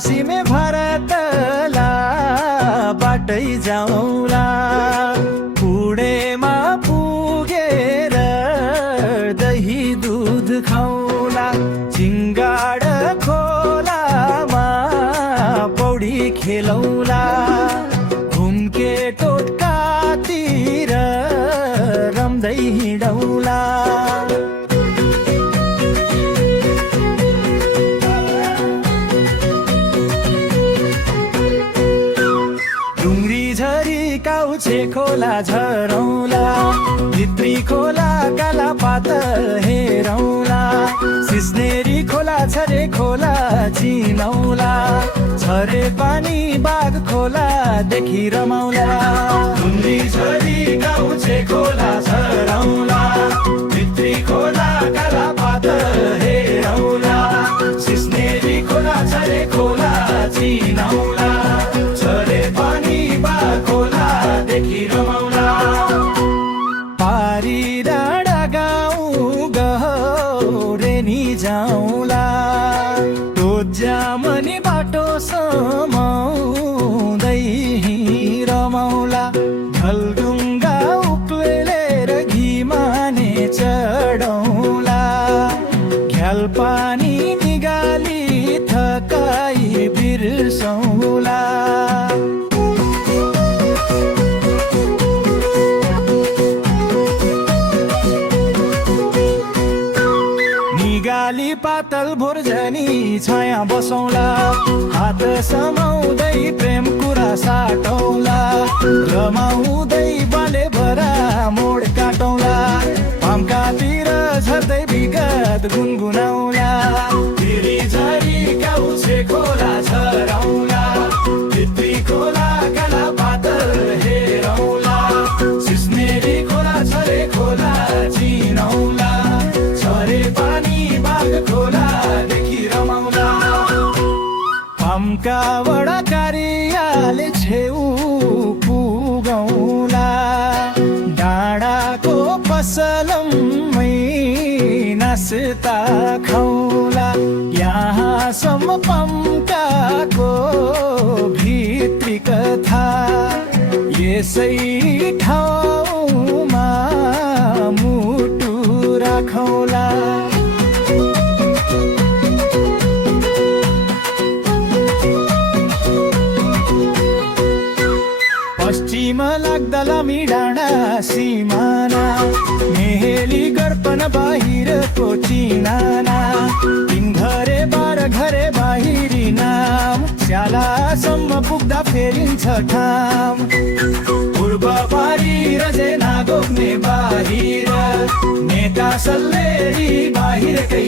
काशीमे भारतला बाटै जाउँला पुणेमा पुगेर दही दूध खाउँला चिङ्गाड खोलामा पौडी खेलौला घुम्के टोटकातिर रम्दै हिँडौला काउछे खोला झरौला भित्री खोला काला पातल हेरौला सिस्नेरी खोला छरे खोला चिनौला छरे पानी बाघ खोला देखि रमाउला ढुङ्ग्री झरी काउछे खोला झरौला भित्री खोला काला पातल हेरौला सिस्नेरी खोला छरे खोला चिनौला छरे पानी बाघ खोला देखि रमाउला पारी डाँडा गाउँ गहौरेनी जाउँला टोज्यामनी बाटो समाउँदै रमाउला ढलढुङ्गा उक्लेर घिमाने चढौला ख्याल पानी निगाली थकाई बिर्सौला गाली पातल भोर्जनी छाया बसौला हात समाउँदै प्रेम कुरा साटौला रमाउँदै बाले भरा मोड काटौला पामकातिर झर्दै विगत गुनगुनाउला फेरि झरी काउछे खोला झरौला भित्री खोला काला पातल हेरौला सिस्नेरी खोला छरे खोला चिनौला छरे पानी खोला देखि रमाउला पामका वडा कारियाले छेउ पुगौला डाँडाको पसलमै नास्ता खौला यहाँसम्म पामकाको भित्री कथा यसै ठाउँमा मुटु राखौला पश्चिम लाग्दा लामी डाँडा सिमाना मेहेली गर्पन बाहिरको चिनाना तिन घरे बाह्र घरे बाहिरी नाम स्यालासम्म पुग्दा फेरिन्छ ठाम पूर्व बाहिर जेना गोप्ने बाहिर नेता सल्लेरी बाहिरकै